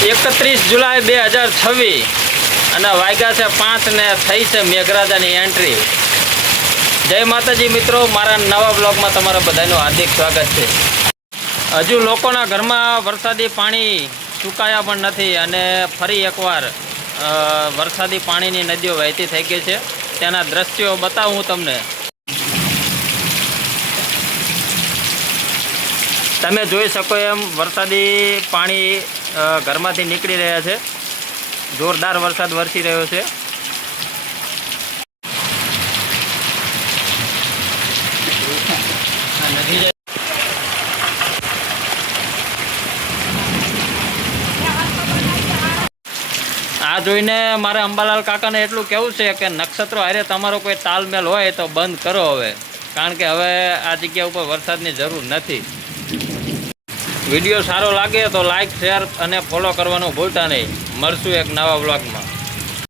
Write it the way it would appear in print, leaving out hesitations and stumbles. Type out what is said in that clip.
31 જુલાઈ 2026 અને વાગ્યા છે 5 ને થઈ છે મેઘરાજાની એન્ટ્રી. જય માતાજી મિત્રો, મારા નવા બ્લોગમાં તમારા બધાનું હાર્દિક સ્વાગત છે. હજુ લોકોના ઘરમાં વરસાદી પાણી સુકાયા પણ નથી અને ફરી એકવાર વરસાદી પાણીની નદીઓ વહેતી થઈ ગઈ છે. તેના દ્રશ્યો બતાવું હું તમને. તમે જોઈ શકો એમ વરસાદી પાણી ઘરમાંથી નીકળી રહ્યા છે. જોરદાર વરસાદ વરસી રહ્યો છે. આ જોઈને મારે અંબાલાલ કાકાને એટલું કહેવું છે કે નક્ષત્રો હારે તમારો કોઈ તાલમેલ હોય તો બંધ કરો હવે, કારણ કે હવે આ જગ્યા ઉપર વરસાદની જરૂર નથી. વિડીયો સારો લાગે તો લાઈક, શેર અને ફોલો કરવાનું ભૂલતા નહીં. મળશું એક નવા બ્લોગમાં.